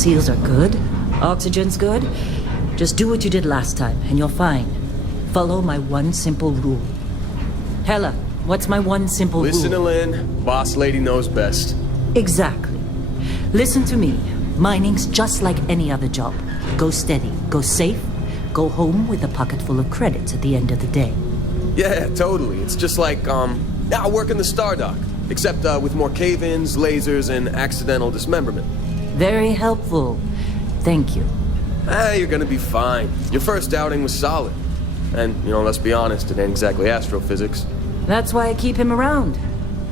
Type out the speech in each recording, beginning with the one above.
seals are good, oxygen's good, just do what you did last time, and you're fine. Follow my one simple rule. Hella, what's my one simple rule? Listen to Lynn. Boss lady knows best. Exactly. Listen to me. Mining's just like any other job. Go steady, go safe, go home with a pocket full of credits at the end of the day. Yeah, totally. It's just like, I work in the Star Dock. Except, with more cave-ins, lasers, and accidental dismemberment. Very helpful. Thank you. You're gonna be fine. Your first outing was solid. And, let's be honest, it ain't exactly astrophysics. That's why I keep him around.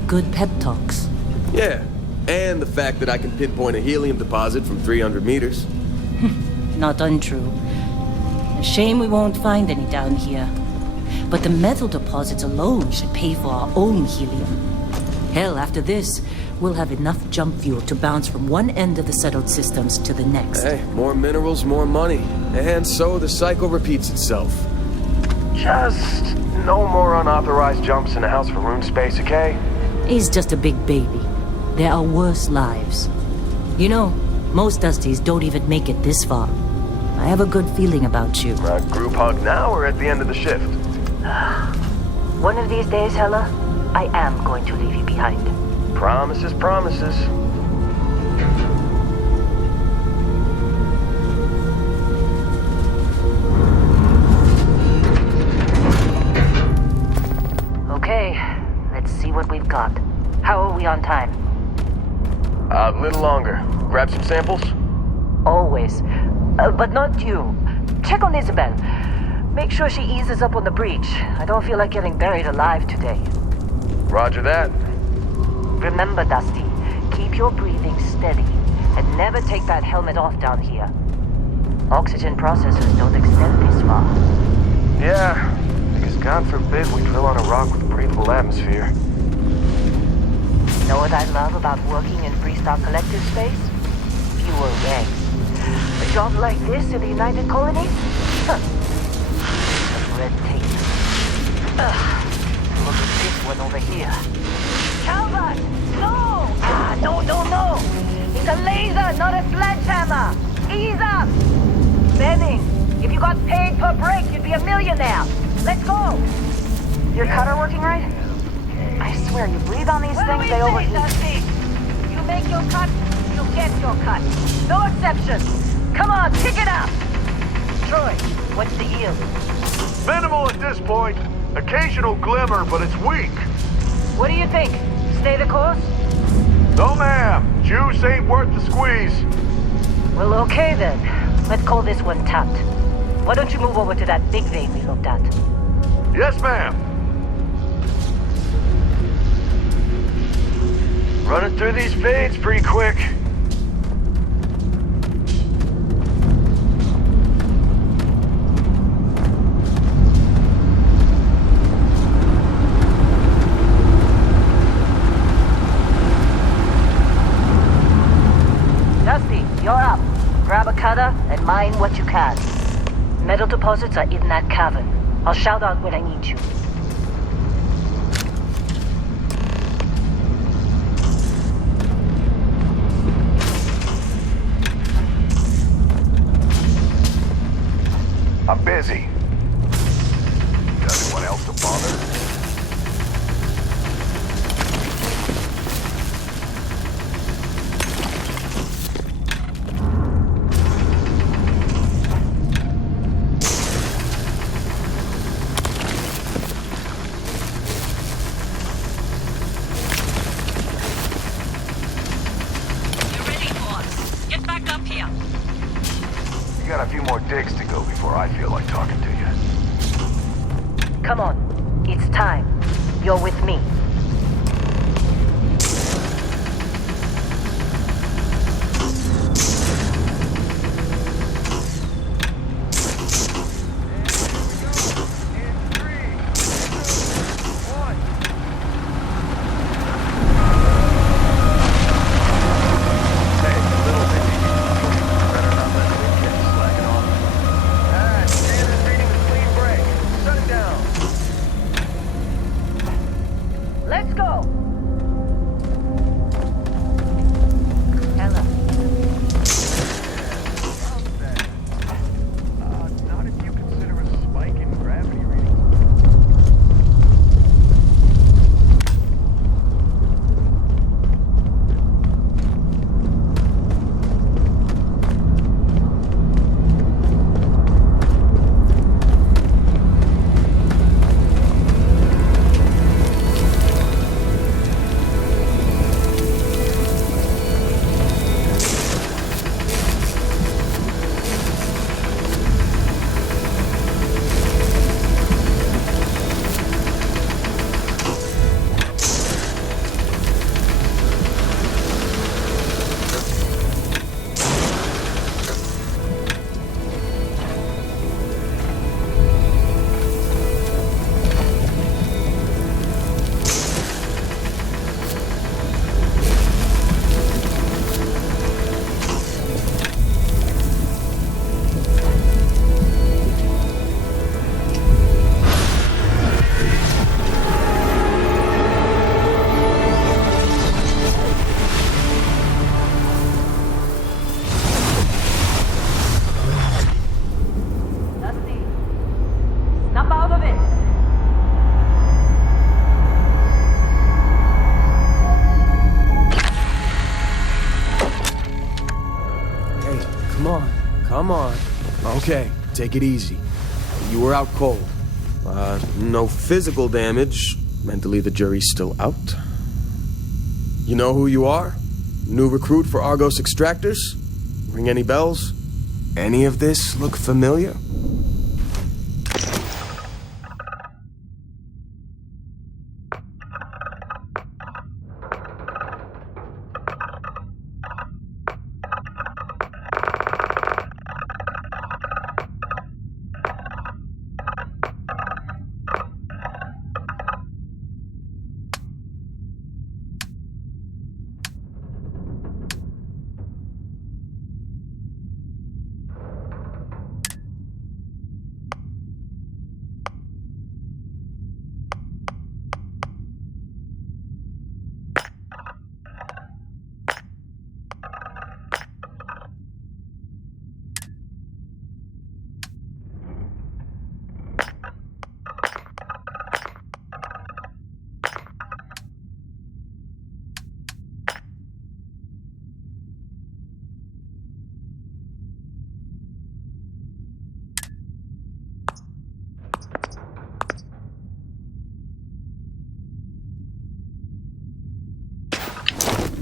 Good pep talks. Yeah, and the fact that I can pinpoint a helium deposit from 300 meters. Not untrue. A shame we won't find any down here. But the metal deposits alone should pay for our own helium. Hell, after this, we'll have enough jump fuel to bounce from one end of the settled systems to the next. Hey, more minerals, more money. And so the cycle repeats itself. Just no more unauthorized jumps in the house for room space, okay? He's just a big baby. There are worse lives. Most Dusties don't even make it this far. I have a good feeling about you. Group hug now or at the end of the shift? One of these days, Hella, I am going to leave you behind. Promises, promises. Okay, let's see what we've got. How are we on time? A little longer. Grab some samples? Always. But not you. Check on Isabel. Make sure she eases up on the breach. I don't feel like getting buried alive today. Roger that. Remember, Dusty, keep your breathing steady and never take that helmet off down here. Oxygen processors don't extend this far. Yeah, because God forbid we drill on a rock with a breathable atmosphere. You know what I love about working in Freestock Collective space? Fewer ranks. A job like this in the United Colonies? Huh. Red tape. Look at this one over here. Calvert! No! No! It's a laser, not a sledgehammer! Ease up! Benning, if you got paid per break, you'd be a millionaire. Let's go! Your cutter working right? I swear, you breathe on these things, they overheat. Dusty? You make your cut, you get your cut. No exceptions. Come on, pick it up! Troy, what's the yield? Minimal at this point. Occasional glimmer, but it's weak. What do you think? Stay the course? No, ma'am. Juice ain't worth the squeeze. Well, okay then. Let's call this one tapped. Why don't you move over to that big vein we looked at? Yes, ma'am. Running through these fades pretty quick. Dusty, you're up. Grab a cutter and mine what you can. Metal deposits are in that cavern. I'll shout out when I need you. I'm busy. Got anyone else to bother? Got a few more digs to go before I feel like talking to you. Come on. It's time. You're with me. come on. Okay, take it easy. You were out cold. No physical damage. Mentally, the jury's still out. You know who you are? New recruit for Argos Extractors? Ring any bells? Any of this look familiar?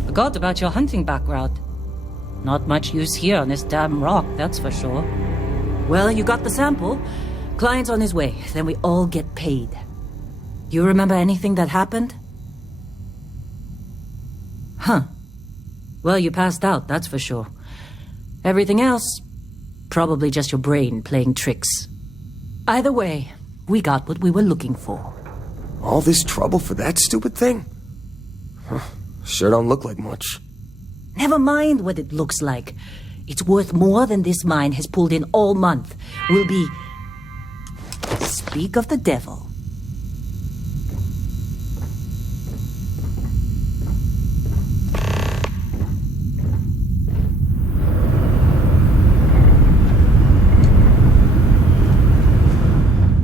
Forgot about your hunting background. Not much use here on this damn rock, that's for sure. Well, you got the sample. Client's on his way, then we all get paid. You remember anything that happened? Huh. Well, you passed out, that's for sure. Everything else, probably just your brain playing tricks. Either way, we got what we were looking for. All this trouble for that stupid thing? Huh. Sure don't look like much. Never mind what it looks like. It's worth more than this mine has pulled in all month. We'll be... Speak of the devil.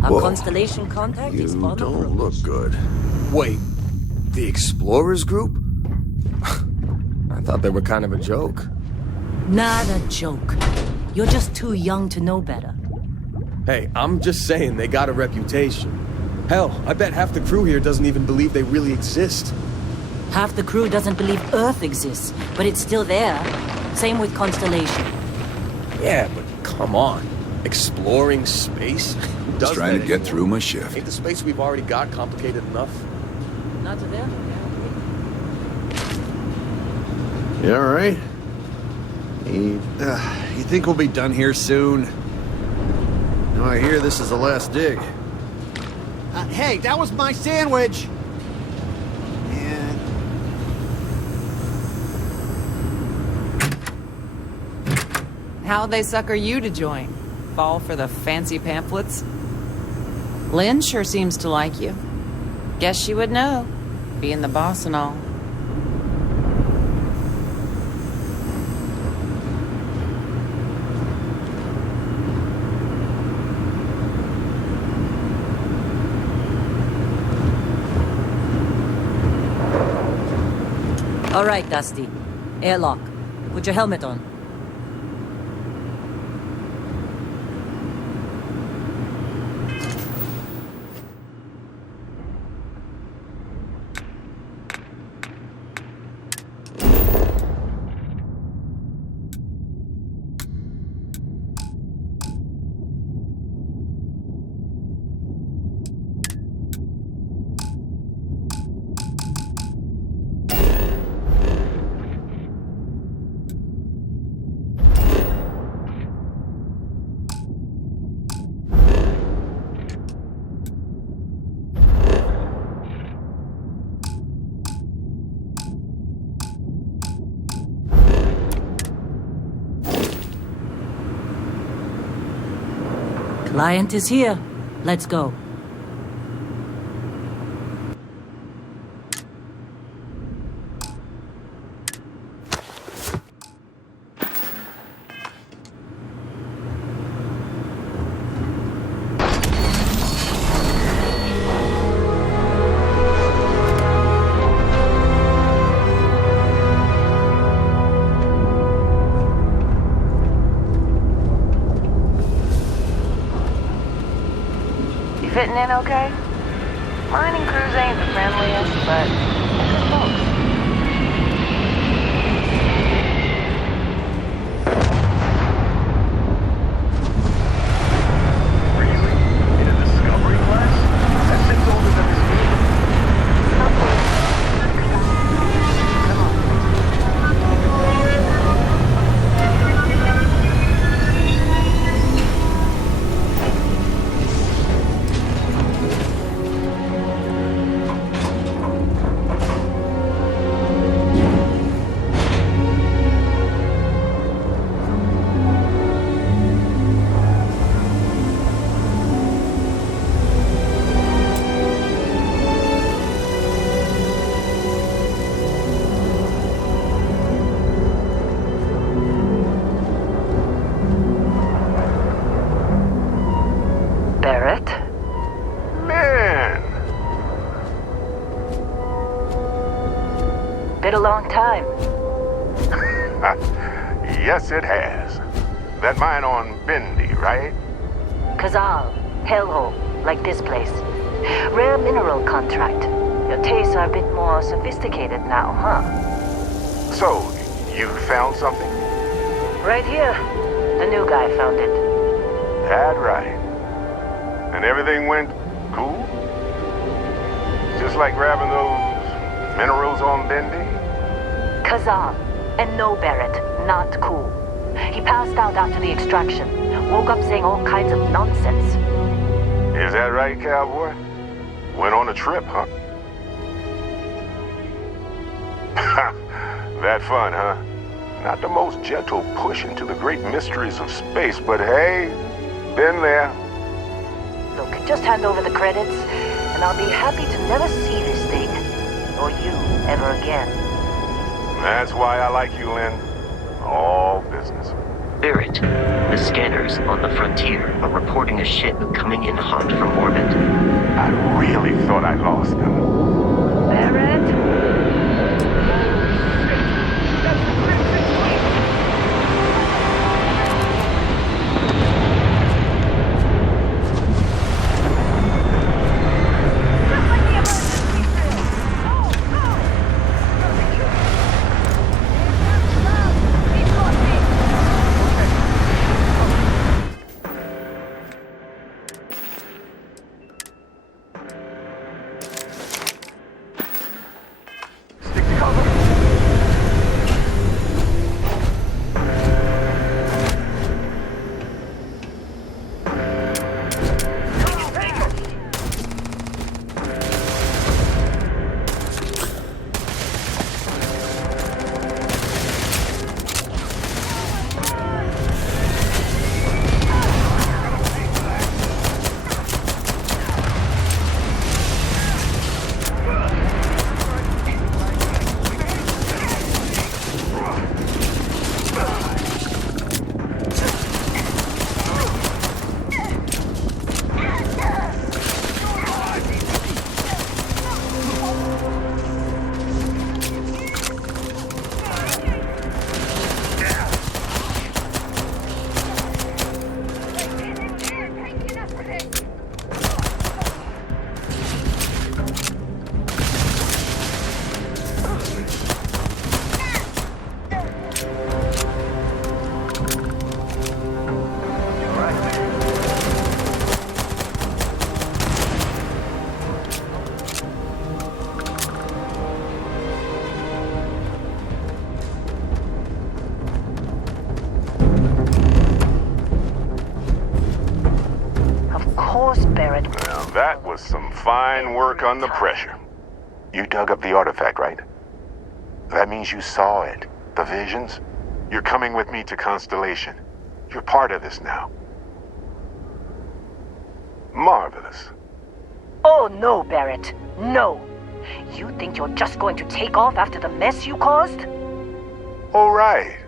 Our Constellation contact is on the don't approach. look good. Wait, the Explorers group? I thought they were kind of a joke. Not a joke. You're just too young to know better. Hey, I'm just saying they got a reputation. Hell, I bet half the crew here doesn't even believe they really exist. Half the crew doesn't believe Earth exists, but it's still there. Same with Constellation. Yeah, but come on. Exploring space? Who does Just trying that to get anymore? through my shift. Ain't the space we've already got complicated enough? Not to them. You all right? You think we'll be done here soon? No, I hear this is the last dig. Hey, that was my sandwich! Man. How'd they sucker you to join? Fall for the fancy pamphlets? Lynn sure seems to like you. Guess she would know, being the boss and all. All right, Dusty. Airlock. Put your helmet on. Client is here. Let's go. Fitting in okay? Mining crews ain't the friendliest, but they're good folks. Really? In a discovery class? That shit's older than this game. Barrett? Man! Been a long time. Yes, it has. That mine on Bendy, right? Kazal, hellhole, like this place. Rare mineral contract. Your tastes are a bit more sophisticated now, huh? So, you found something? Right here. The new guy found it. That right. And everything went cool? Just like grabbing those minerals on Bendy? Kazal. And no, Barrett, not cool. He passed out after the extraction. Woke up saying all kinds of nonsense. Is that right, cowboy? Went on a trip, huh? That fun, huh? Not the most gentle push into the great mysteries of space, but hey, been there. Look, just hand over the credits, and I'll be happy to never see this thing. Or you ever again. That's why I like you, Lynn. All business. Barrett, the scanners on the frontier are reporting a ship coming in hot from orbit. I really thought I lost them. Barrett? Barrett. Now that was some fine work under pressure. You dug up the artifact, right? That means you saw it. The visions? You're coming with me to Constellation. You're part of this now. Marvelous. Oh, no, Barrett. No. You think you're just going to take off after the mess you caused? All right.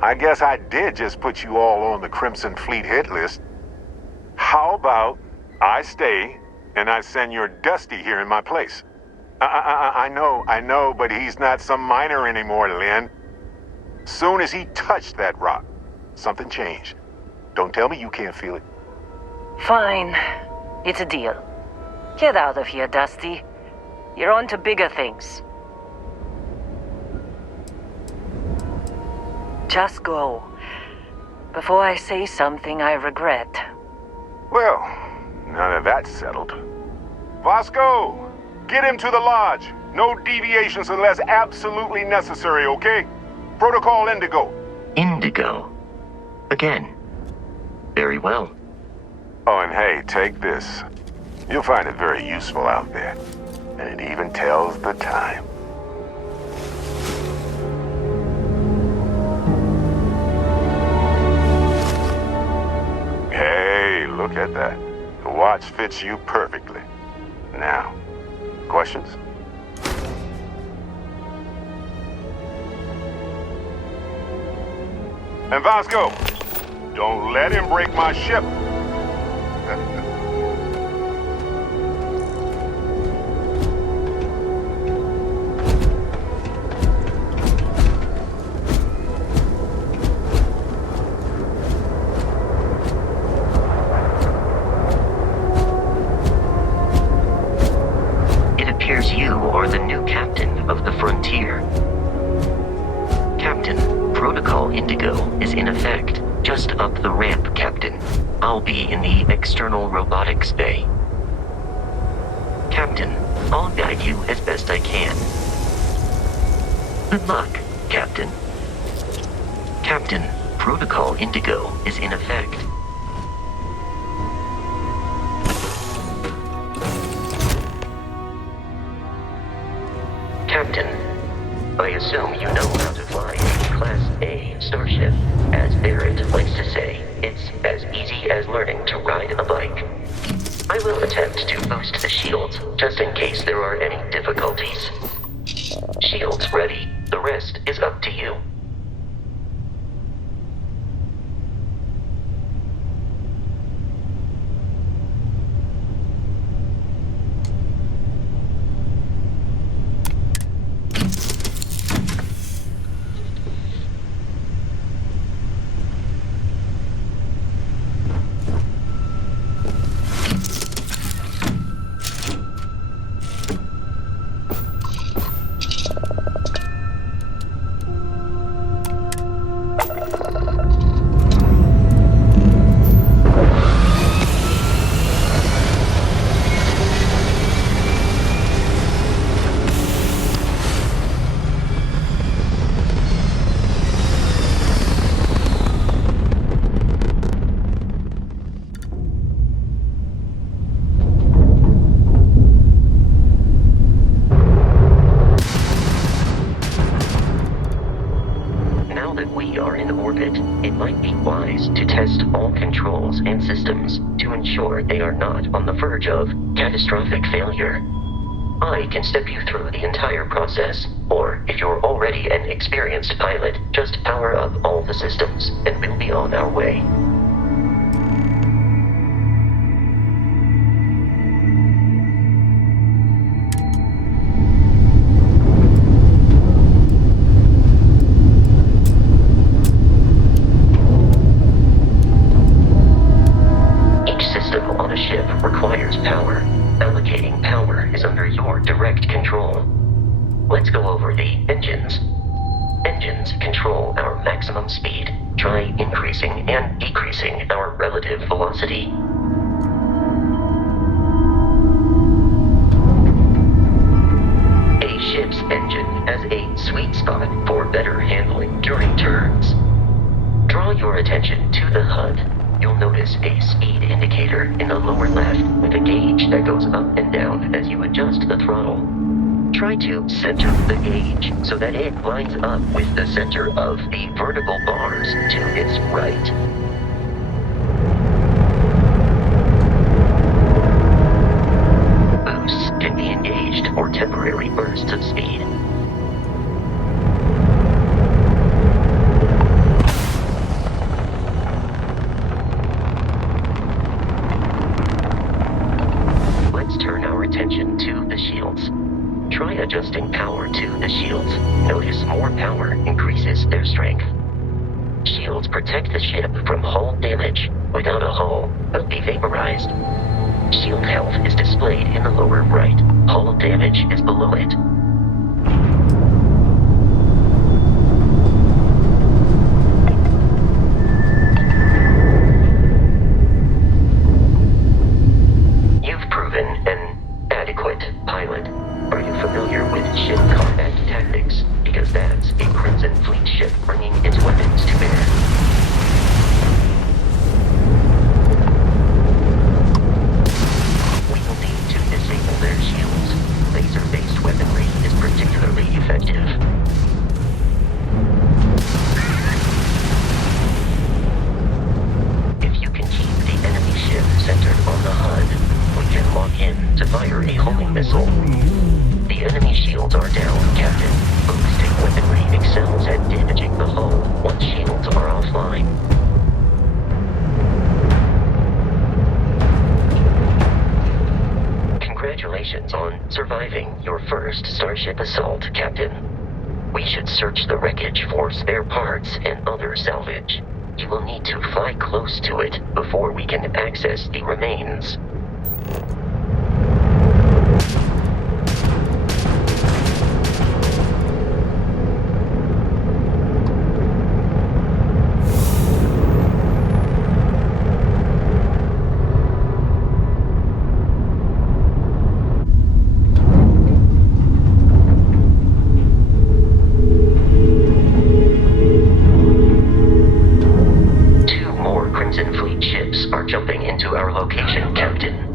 I guess I did just put you all on the Crimson Fleet hit list. How about I stay and I send your Dusty here in my place? I know, but he's not some miner anymore, Lynn. Soon as he touched that rock, something changed. Don't tell me you can't feel it. Fine. It's a deal. Get out of here, Dusty. You're on to bigger things. Just go. Before I say something I regret. Well, now that that's settled. Vasco, get him to the lodge. No deviations unless absolutely necessary, okay? Protocol Indigo. Indigo. Again. Very well. Oh, and hey, take this. You'll find it very useful out there. And it even tells the time. Hey, look at that. The watch fits you perfectly. Now, questions? And Vasco, don't let him break my ship. It appears you are the new captain of the Frontier. Captain, Protocol Indigo is in effect. Just up the ramp, Captain. I'll be in the external robotics bay. Captain, I'll guide you as best I can. Good luck, Captain. Captain, Protocol Indigo is in effect. Captain, I assume you know how to fly a Class A starship. As Barrett likes to say, it's as easy as learning to ride a bike. I will attempt to boost the shields, just in case there are any difficulties. Shields ready. The rest is up to you. And systems to ensure they are not on the verge of catastrophic failure. I can step you through the entire process, or if you're already an experienced pilot, just power up all the systems and we'll be on our way. Requires power. Allocating power is under your direct control. Let's go over the engines. Engines control our maximum speed. Try increasing and decreasing our relative velocity. A ship's engine has a sweet spot for better handling during turns. Draw your attention to the HUD. You'll notice a speed indicator in the lower left with a gauge that goes up and down as you adjust the throttle. Try to center the gauge so that it lines up with the center of the vertical bars to its right. Boosts can be engaged for temporary bursts of speed. To the shields. Try adjusting power to the shields. Notice more power increases their strength. Shields protect the ship from hull damage. Without a hull, it'll be vaporized. Shield health is displayed in the lower right. Hull damage is below it. You've proven an adequate pilot. Are you familiar with ship combat tactics? Because that's a Crimson Fleet ship bringing its weapons to bear. We will need to disable their shields. Laser-based weaponry is particularly effective. If you can keep the enemy ship centered on the HUD, we can lock in to fire a homing missile. The enemy shields are down, Captain. Ballistic weaponry excels at damaging the hull once shields are offline. Congratulations on surviving your first Starship assault, Captain. We should search the wreckage for spare parts and other salvage. You will need to fly close to it before we can access the remains. Jumping into our location, Captain.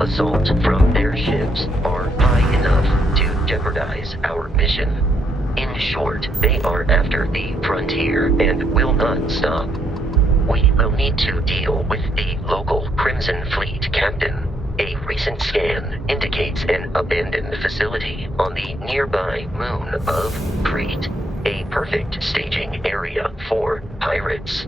Assault from their ships are high enough to jeopardize our mission. In short, they are after the frontier and will not stop. We will need to deal with the local Crimson Fleet captain. A recent scan indicates an abandoned facility on the nearby moon of Crete, a perfect staging area for pirates.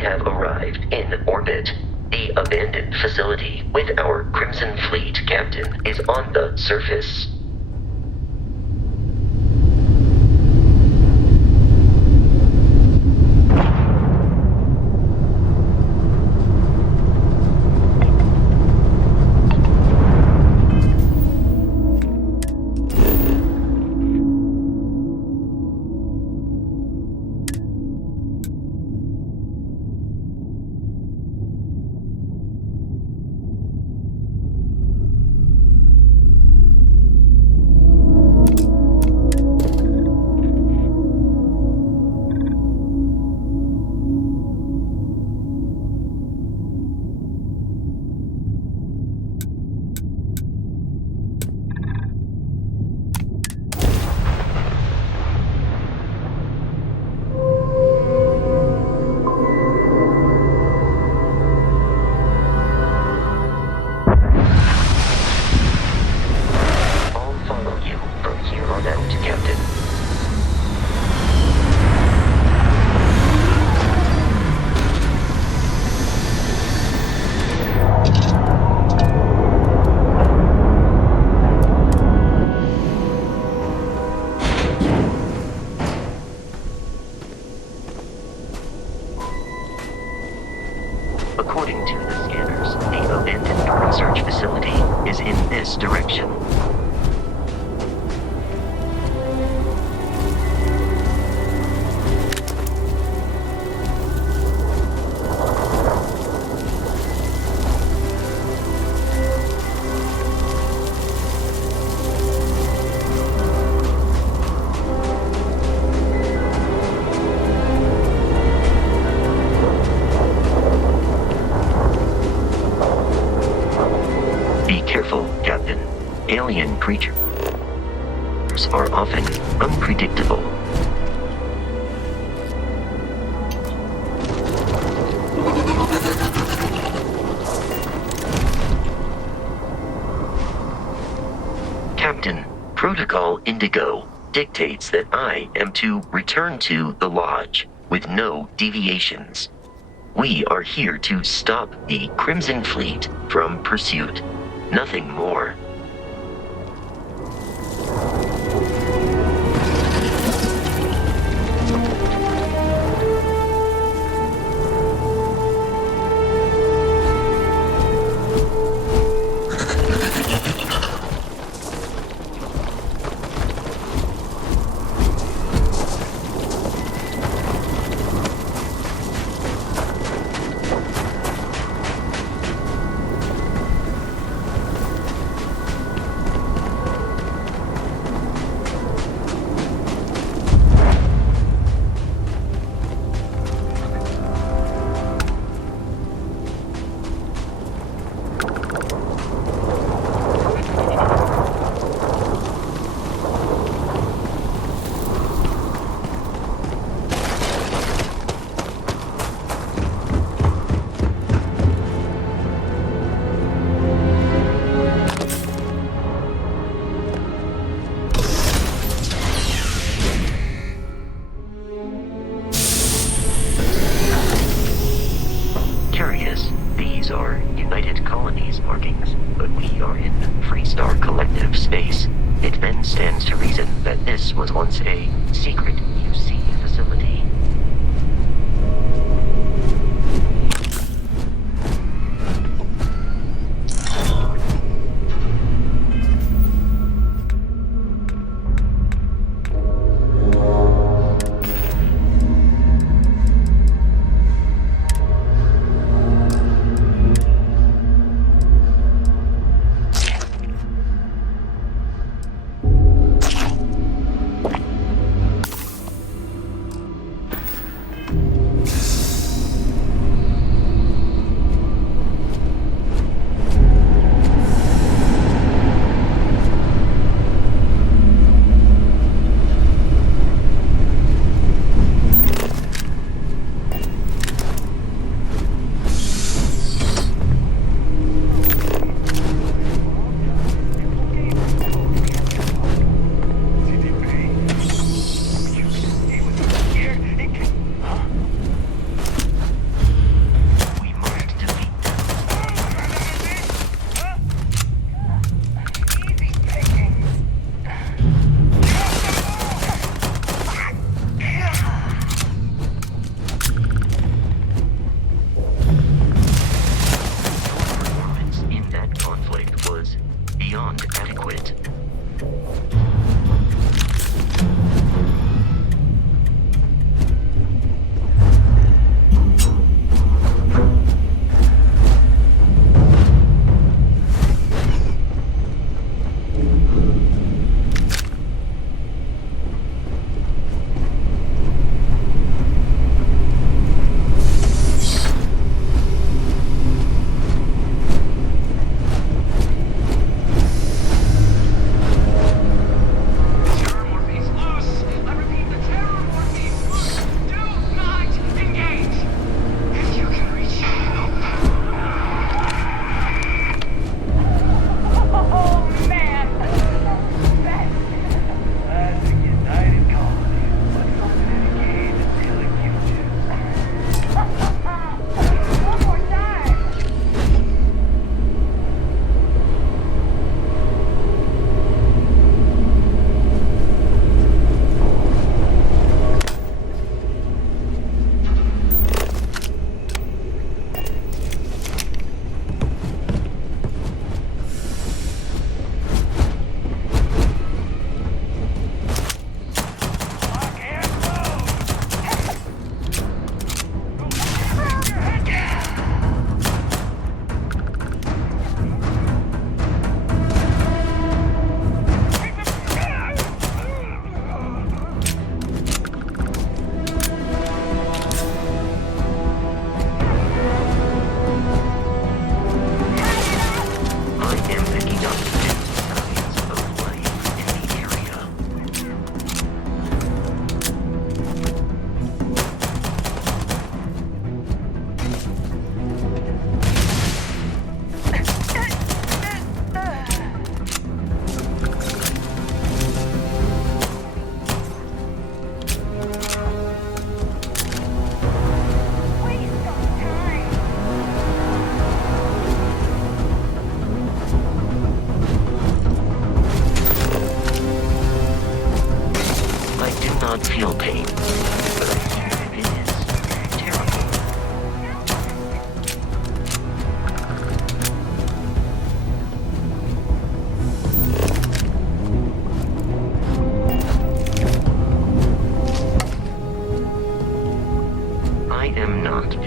have arrived in orbit. The abandoned facility with our Crimson Fleet captain is on the surface. According to the scanners, the abandoned research facility is in this direction. Alien creatures are often unpredictable. Captain, Protocol Indigo dictates that I am to return to the Lodge with no deviations. We are here to stop the Crimson Fleet from pursuit. Nothing more. These are United Colonies markings, but we are in Freestar Collective space. It then stands to reason that this was once a secret UC facility.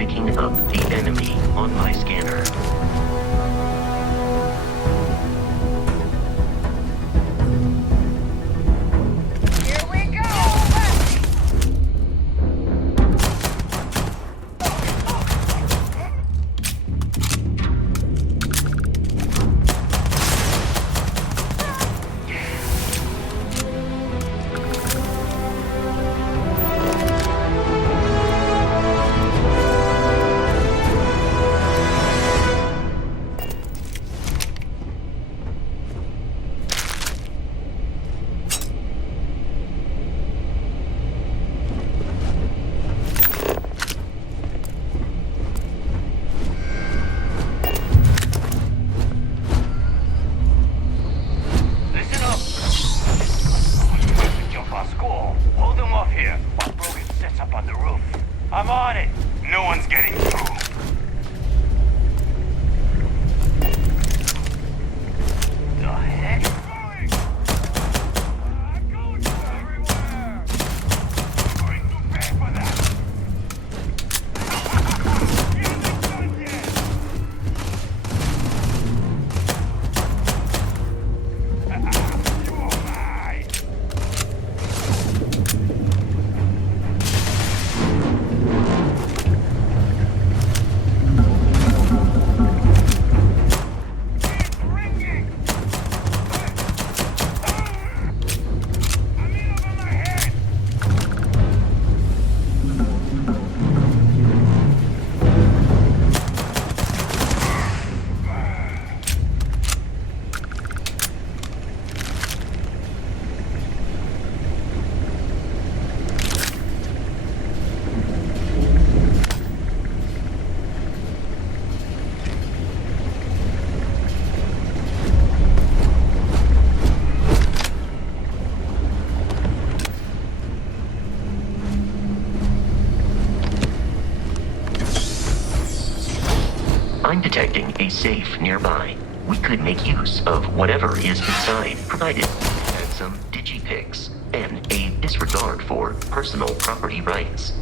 picking up the enemy on my scanner. I'm on it. No one's getting through. The heck? I'm going everywhere. I'm going to pay for that. He hasn't done yet. You are mine. I'm detecting a safe nearby. We could make use of whatever is inside, provided we had some digipics and a disregard for personal property rights.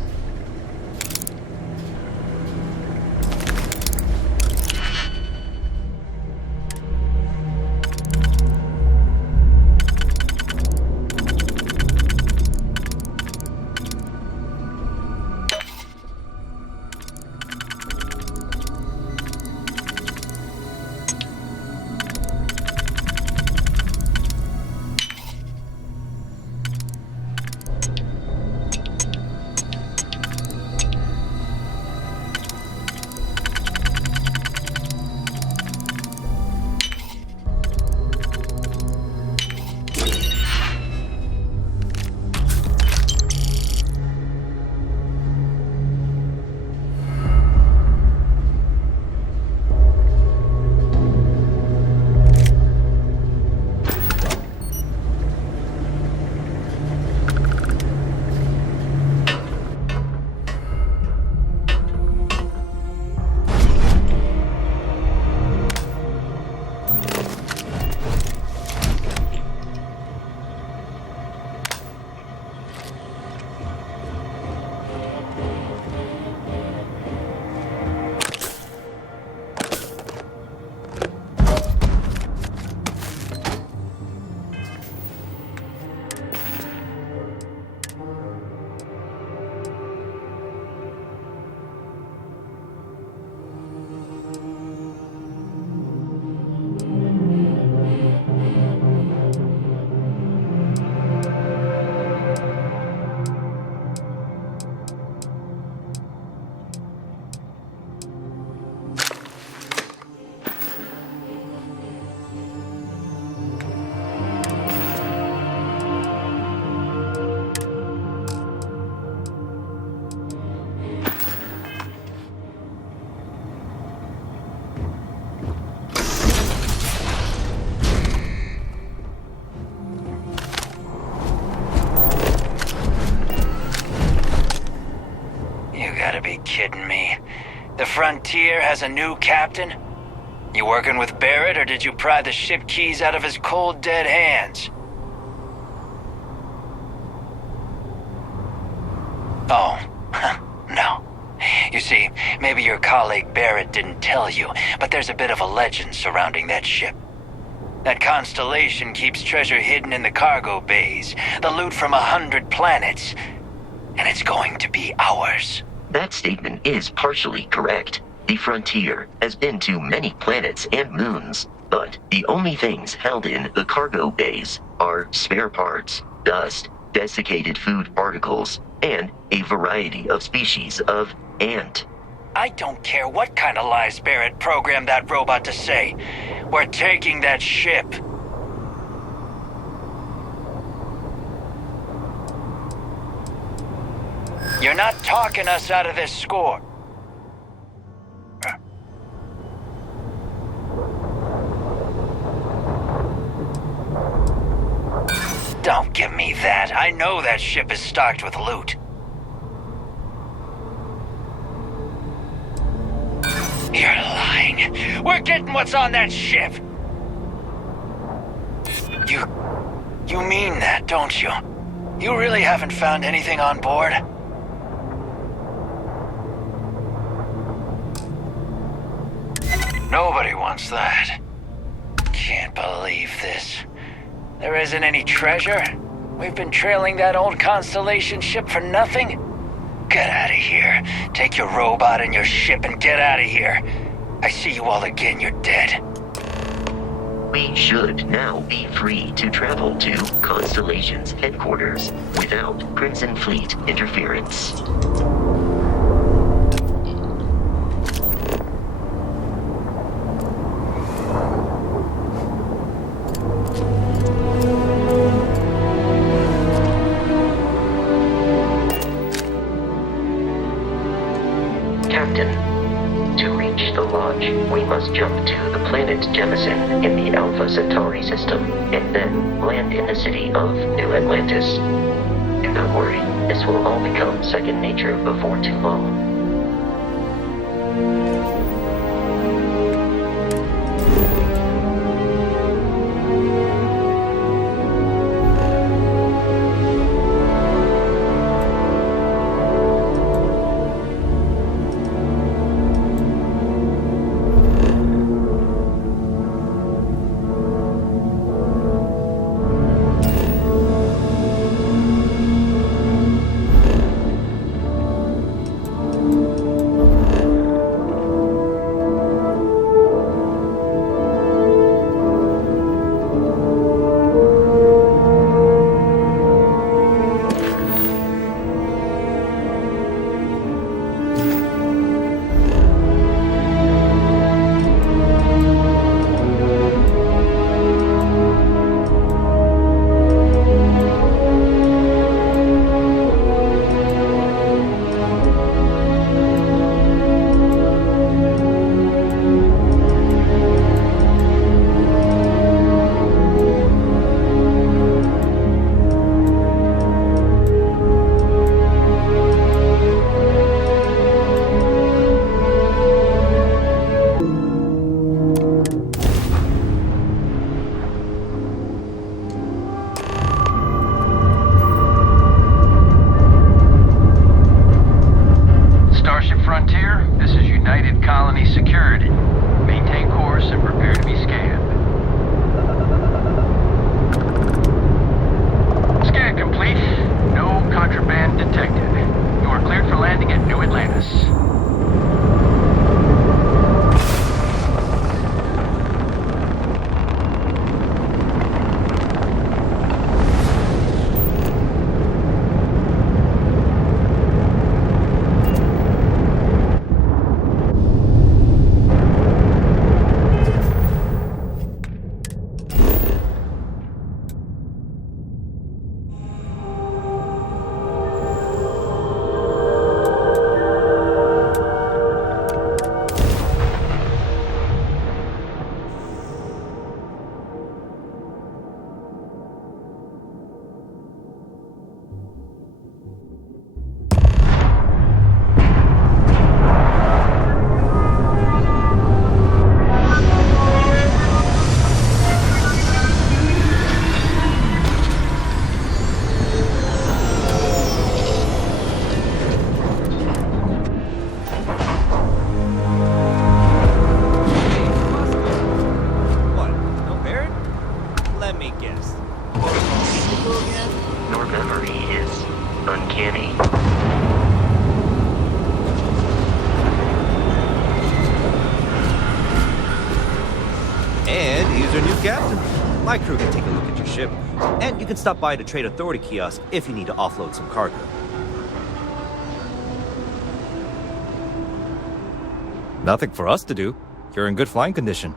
Kidding me? The Frontier has a new captain? You working with Barrett, or did you pry the ship keys out of his cold, dead hands? Oh, no. You see, maybe your colleague Barrett didn't tell you, but there's a bit of a legend surrounding that ship. That Constellation keeps treasure hidden in the cargo bays, the loot from 100 planets, and it's going to be ours. That statement is partially correct. The Frontier has been to many planets and moons, but the only things held in the cargo bays are spare parts, dust, desiccated food particles, and a variety of species of ant. I don't care what kind of lies Barrett programmed that robot to say. We're taking that ship. You're not talking us out of this score. Don't give me that. I know that ship is stocked with loot. You're lying. We're getting what's on that ship. You mean that, don't you? You really haven't found anything on board? Nobody wants that. Can't believe this. There isn't any treasure? We've been trailing that old Constellation ship for nothing? Get out of here. Take your robot and your ship and get out of here. I see you all again, you're dead. We should now be free to travel to Constellation's headquarters without Crimson Fleet interference. We must jump to the planet Jemison in the Alpha Centauri system, and then land in the city of New Atlantis. Do not worry, this will all become second nature before too long. a new captain. My crew can take a look at your ship, and you can stop by the Trade Authority kiosk if you need to offload some cargo. Nothing for us to do. You're in good flying condition.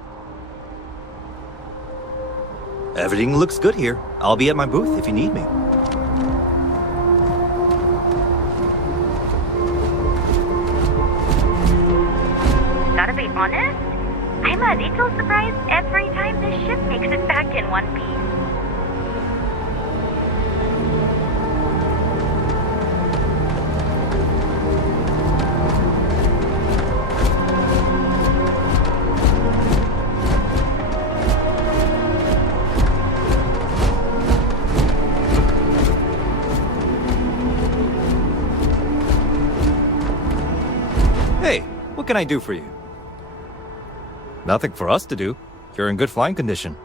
Everything looks good here. I'll be at my booth if you need me. Gotta be honest, I'm a little surprised every time this ship makes it back in one piece. Hey, what can I do for you? Nothing for us to do. You're in good flying condition.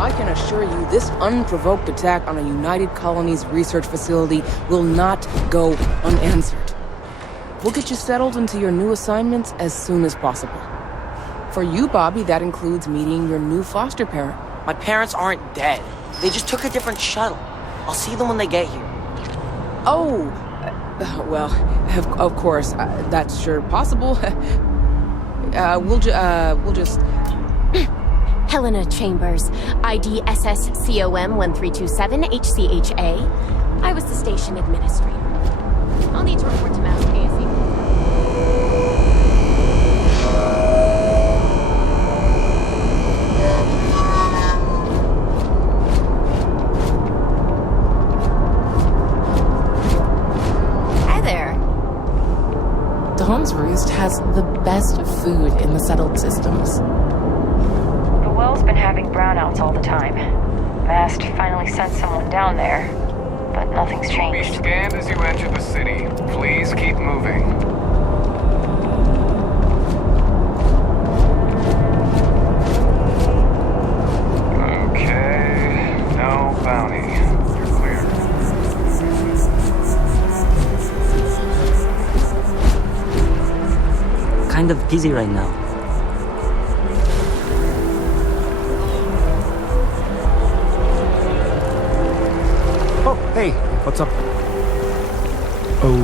I can assure you this unprovoked attack on a United Colonies research facility will not go unanswered. We'll get you settled into your new assignments as soon as possible. For you, Bobby, that includes meeting your new foster parent. My parents aren't dead. They just took a different shuttle. I'll see them when they get here. Oh, well, of course, that's sure possible. We'll just... Helena Chambers, ID SSCOM 1327 HCHA. I was the station administrator. I'll need to report to Master ASC. Hi there. Dawn's Roost has the best food in the settled systems. The well's been having brownouts all the time. Mast finally sent someone down there, but nothing's changed. Be scanned as you enter the city. Please keep moving. Okay, no bounty. You're clear. Kind of busy right now. Hey, what's up? Oh.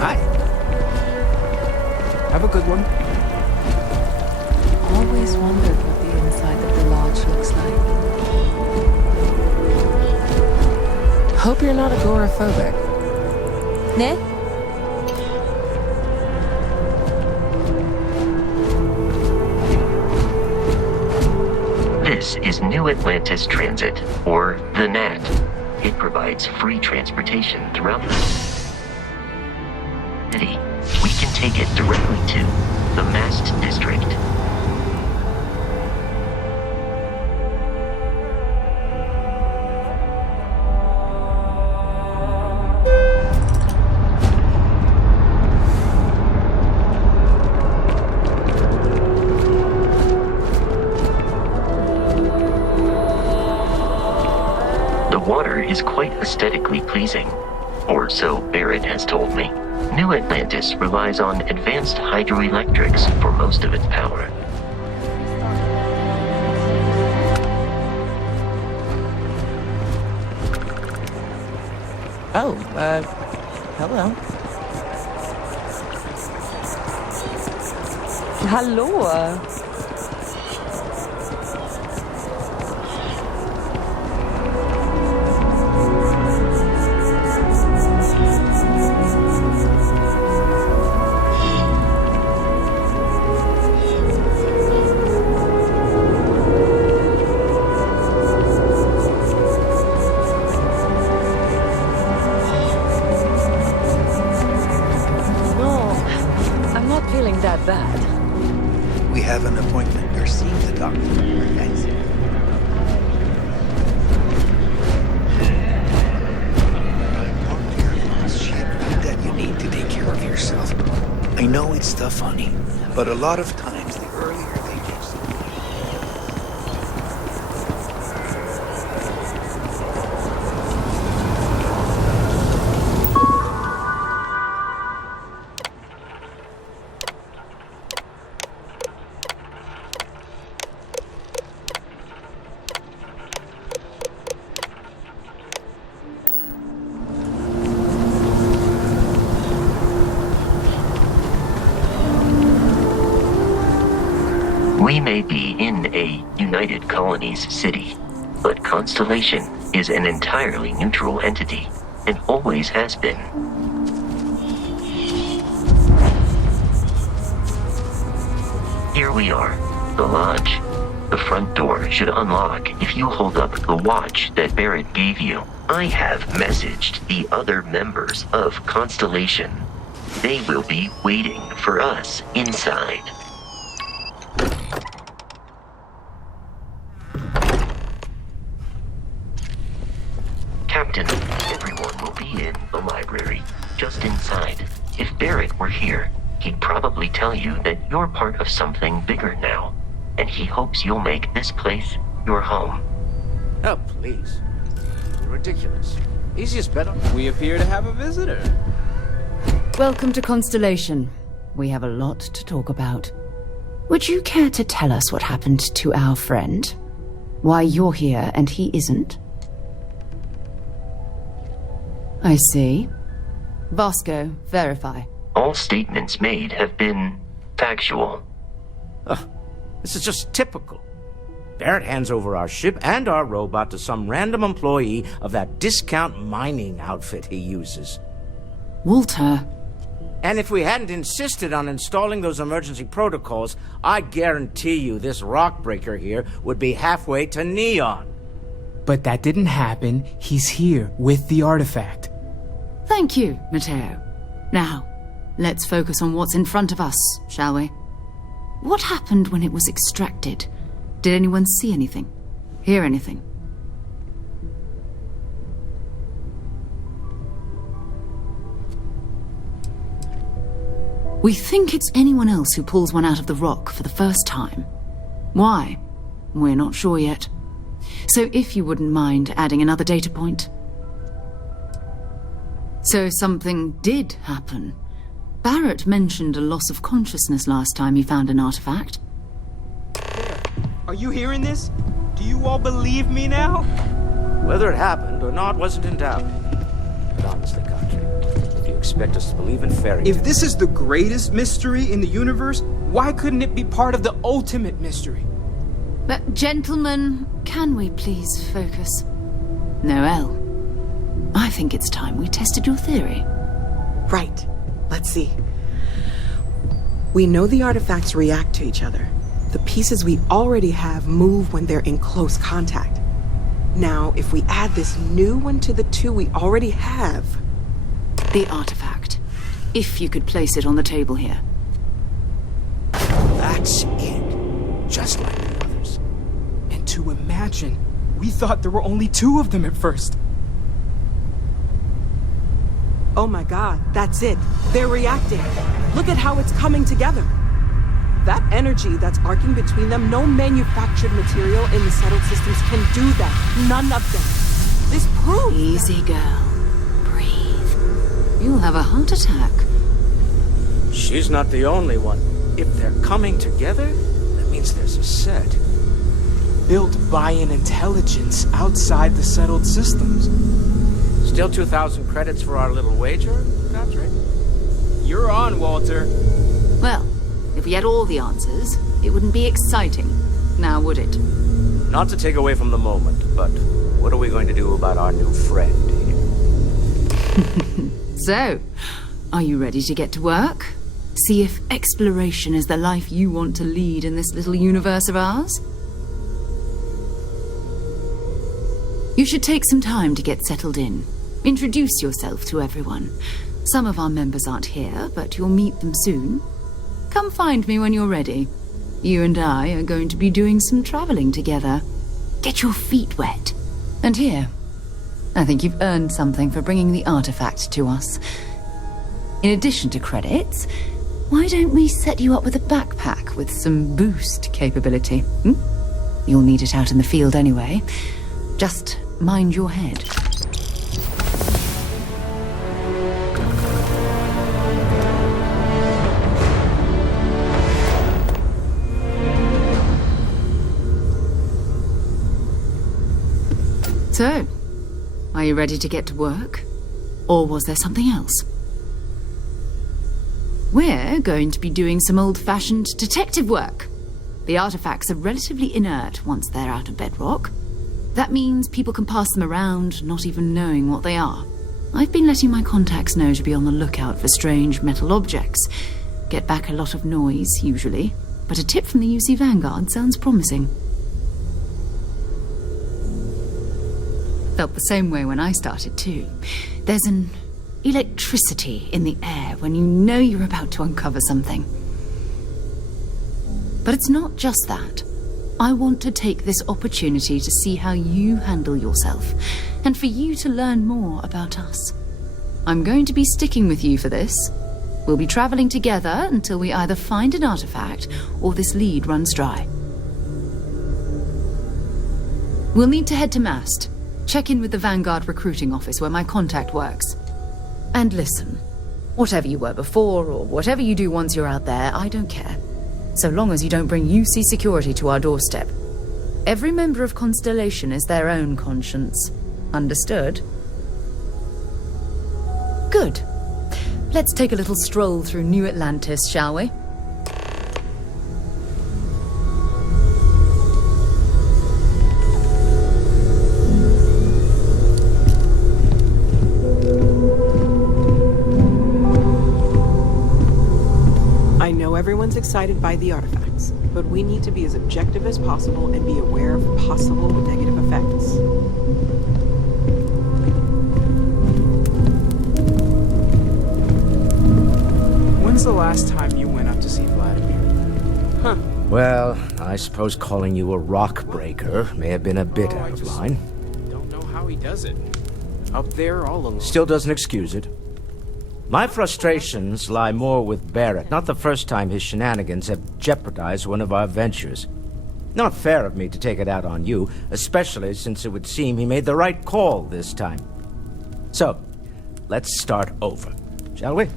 Hi. Have a good one. Always wondered what the inside of the log what she looks like. Hope you're not agoraphobic. Ne? This is New Atlantis Transit, or the NAT. It provides free transportation throughout the city. We can take it directly to the Mast District. Is quite aesthetically pleasing, or so Barrett has told me. New Atlantis relies on advanced hydroelectrics for most of its power. Oh, hello. Hallo. We have an appointment. You're seeing the doctor. Thanks. That you need to take care of yourself. I know it's tough, honey, but a lot of times the earlier they get something. We may be in a United Colonies city, but Constellation is an entirely neutral entity, and always has been. Here we are, the lodge. The front door should unlock if you hold up the watch that Barrett gave you. I have messaged the other members of Constellation. They will be waiting for us inside. Captain, everyone will be in the library, just inside. If Barrett were here, he'd probably tell you that you're part of something bigger now, and he hopes you'll make this place your home. Oh, please. Ridiculous. Easiest bet. We appear to have a visitor. Welcome to Constellation. We have a lot to talk about. Would you care to tell us what happened to our friend? Why you're here and he isn't? I see. Vasco, verify. All statements made have been factual. This is just typical. Barrett hands over our ship and our robot to some random employee of that discount mining outfit he uses. Walter. And if we hadn't insisted on installing those emergency protocols, I guarantee you this rock breaker here would be halfway to Neon. But that didn't happen. He's here with the artifact. Thank you, Matteo. Now, let's focus on what's in front of us, shall we? What happened when it was extracted? Did anyone see anything? Hear anything? We think it's anyone else who pulls one out of the rock for the first time. Why? We're not sure yet. So if you wouldn't mind adding another data point. So something did happen. Barrett mentioned a loss of consciousness last time he found an artifact. Are you hearing this? Do you all believe me now? Whether it happened or not wasn't in doubt. But honestly, Country, if you expect us to believe in fairy tales... If this is the greatest mystery in the universe, why couldn't it be part of the ultimate mystery? But gentlemen, can we please focus? Noelle, I think it's time we tested your theory. Right. Let's see. We know the artifacts react to each other. The pieces we already have move when they're in close contact. Now, if we add this new one to the two we already have... The artifact. If you could place it on the table here. That's it. Just like the others. And to imagine, we thought there were only 2 of them at first. Oh my god, that's it. They're reacting. Look at how it's coming together. That energy that's arcing between them, no manufactured material in the settled systems can do that. None of them. This proves... Easy, girl. Breathe. You'll have a heart attack. She's not the only one. If they're coming together, that means there's a set. Built by an intelligence outside the settled systems. Still 2,000 credits for our little wager, Patrick? You're on, Walter. Well, if we had all the answers, it wouldn't be exciting, now would it? Not to take away from the moment, but what are we going to do about our new friend here? So, are you ready to get to work? See if exploration is the life you want to lead in this little universe of ours? You should take some time to get settled in. Introduce yourself to everyone. Some of our members aren't here, but you'll meet them soon. Come find me when you're ready. You and I are going to be doing some traveling together. Get your feet wet. And here, I think you've earned something for bringing the artifact to us. In addition to credits, why don't we set you up with a backpack with some boost capability? You'll need it out in the field anyway. Just mind your head. So, are you ready to get to work? Or was there something else? We're going to be doing some old-fashioned detective work. The artifacts are relatively inert once they're out of bedrock. That means people can pass them around, not even knowing what they are. I've been letting my contacts know to be on the lookout for strange metal objects. Get back a lot of noise, usually, but a tip from the UC Vanguard sounds promising. Felt the same way when I started, too. There's an electricity in the air when you know you're about to uncover something. But it's not just that. I want to take this opportunity to see how you handle yourself, and for you to learn more about us. I'm going to be sticking with you for this. We'll be traveling together until we either find an artifact or this lead runs dry. We'll need to head to Mast. Check in with the Vanguard recruiting office where my contact works. And listen, whatever you were before or whatever you do once you're out there, I don't care. So long as you don't bring UC security to our doorstep. Every member of Constellation is their own conscience. Understood? Good. Let's take a little stroll through New Atlantis, shall we? Everyone's excited by the artifacts, but we need to be as objective as possible and be aware of possible negative effects. When's the last time you went up to see Vladimir? Huh. Well, I suppose calling you a rock breaker may have been a bit out of line. Don't know how he does it. Up there all alone. Still doesn't excuse it. My frustrations lie more with Barrett. Not the first time his shenanigans have jeopardized one of our ventures. Not fair of me to take it out on you, especially since it would seem he made the right call this time. So, let's start over, shall we?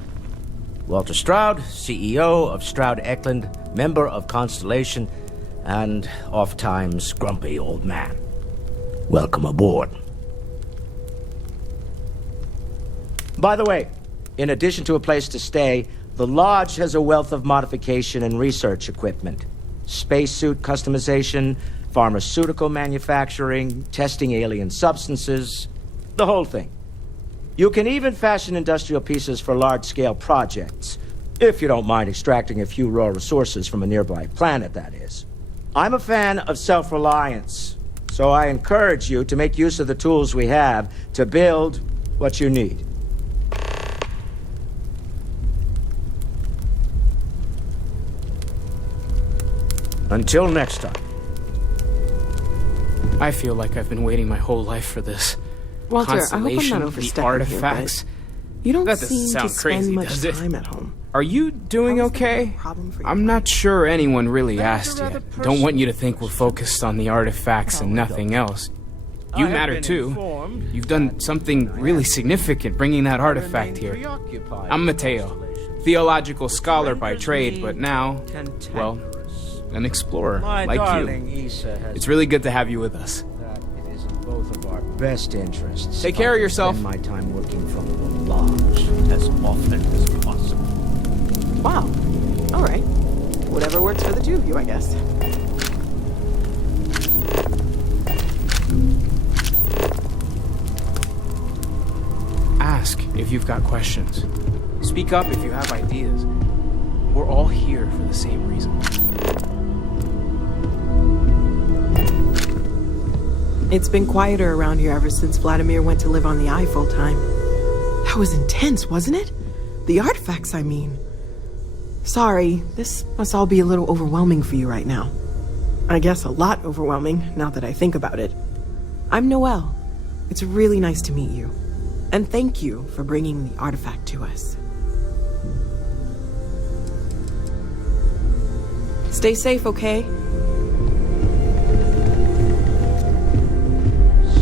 Walter Stroud, CEO of Stroud Eklund, member of Constellation, and oft-times grumpy old man. Welcome aboard. By the way, in addition to a place to stay, the Lodge has a wealth of modification and research equipment. spacesuit customization, pharmaceutical manufacturing, testing alien substances, the whole thing. You can even fashion industrial pieces for large-scale projects, if you don't mind extracting a few raw resources from a nearby planet, that is. I'm a fan of self-reliance, so I encourage you to make use of the tools we have to build what you need. Until next time. I feel like I've been waiting my whole life for this. Walter, I hope I'm Constellation, not the overstepping artifacts. here, but you don't That doesn't seem to sound spend crazy, much does it? time at home. Are you doing okay? I'm not sure anyone really asked yet. Don't want you to think we're focused on the artifacts and nothing else. You matter too. You've done something really significant bringing that artifact here. I'm Mateo, theological scholar by trade, but now, well, an explorer like you. It's really good to have you with us. It is in both of our best interests. Take care of yourself. Spend my time working from the lodge as often as possible. Wow. All right. Whatever works for the two of you, I guess. Ask if you've got questions. Speak up if you have ideas. We're all here for the same reason. It's been quieter around here ever since Vladimir went to live on the Eye full time. That was intense, wasn't it? The artifacts, I mean. Sorry, this must all be a little overwhelming for you right now. I guess a lot overwhelming, now that I think about it. I'm Noelle. It's really nice to meet you. And thank you for bringing the artifact to us. Stay safe, okay?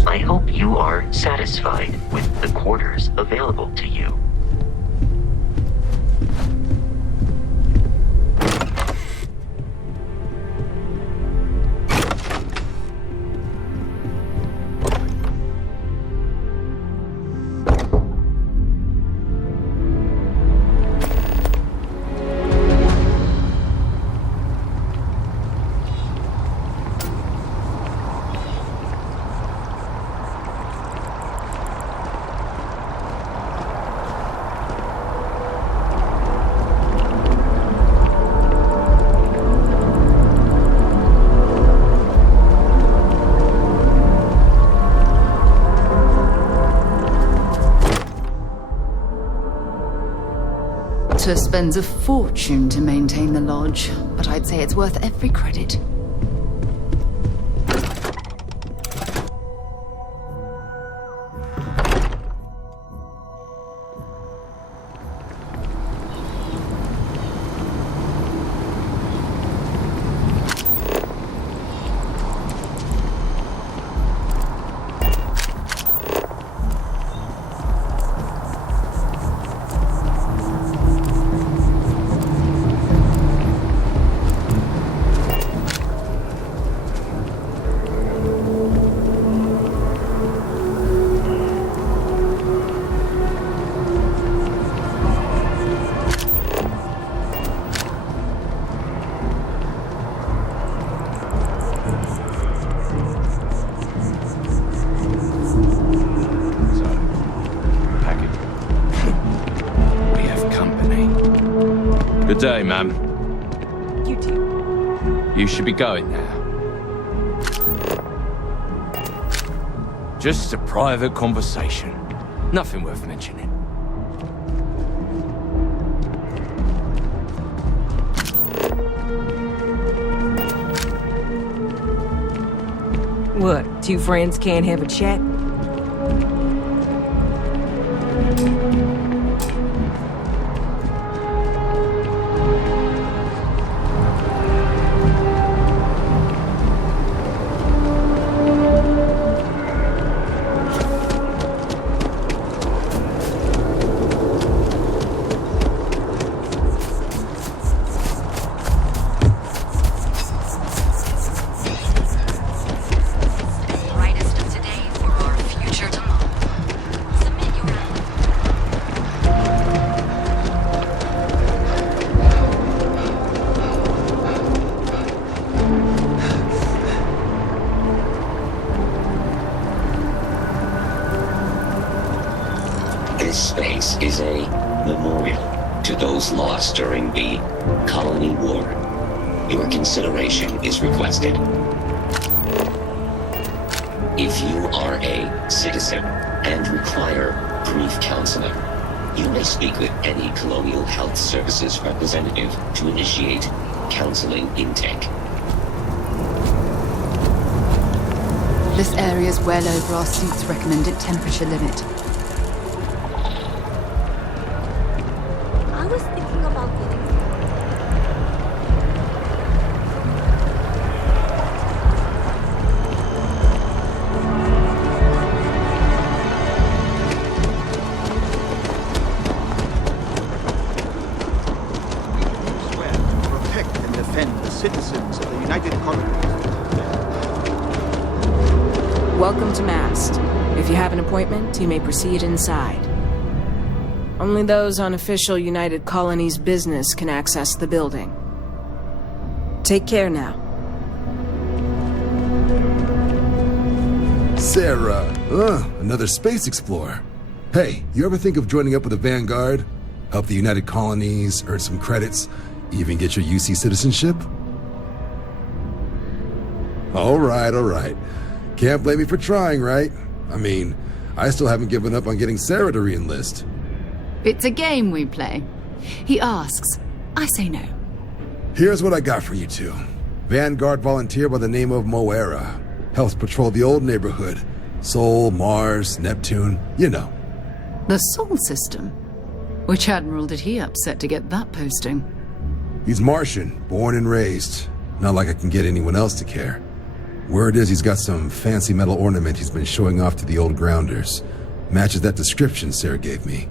I hope you are satisfied with the quarters available to you. Spends a fortune to maintain the lodge, but I'd say it's worth every credit. Good day, ma'am. You too. You should be going now. Just a private conversation. Nothing worth mentioning. What, two friends can't have a chat? Brightest of today for our is a memorial to those lost during the Colony War. Your consideration is requested. If you are a citizen and require brief counseling, you may speak with any Colonial Health Services representative to initiate counseling intake. This area's well over our suit's recommended temperature limit. I was thinking about getting... Protect and defend the citizens of the United Colonies. Welcome to Mast. If you have an appointment, you may proceed inside. Only those on official United Colonies business can access the building. Take care now. Sarah, another space explorer. Hey, you ever think of joining up with the Vanguard? Help the United Colonies, earn some credits, even get your UC citizenship? All right. Can't blame me for trying, right? I mean, I still haven't given up on getting Sarah to re-enlist. It's a game we play. He asks, I say no. Here's what I got for you two. Vanguard volunteer by the name of Moera. Helps patrol the old neighborhood. Sol, Mars, Neptune, you know. The Sol system? Which admiral did he upset to get that posting? He's Martian, born and raised. Not like I can get anyone else to care. Word is he's got some fancy metal ornament he's been showing off to the old grounders. Matches that description Sarah gave me.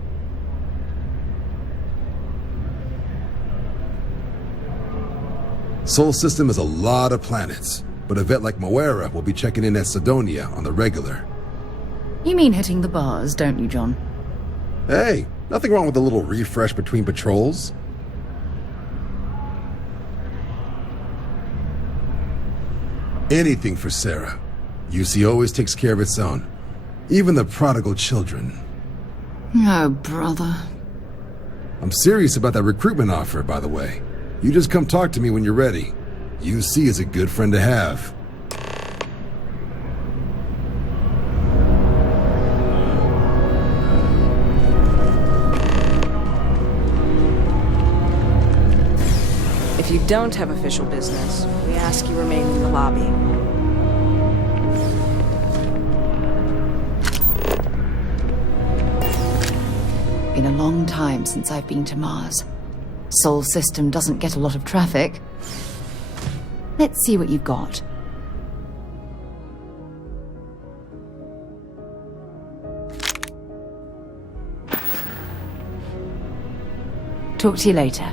Sol system is a lot of planets, but a vet like Moera will be checking in at Sidonia on the regular. You mean hitting the bars, don't you, John? Hey, nothing wrong with a little refresh between patrols. Anything for Sarah. UC always takes care of its own. Even the prodigal children. Oh, brother. I'm serious about that recruitment offer, by the way. You just come talk to me when you're ready. UC is a good friend to have. If you don't have official business, we ask you remain in the lobby. Been a long time since I've been to Mars. Sol system doesn't get a lot of traffic. Let's see what you've got. Talk to you later.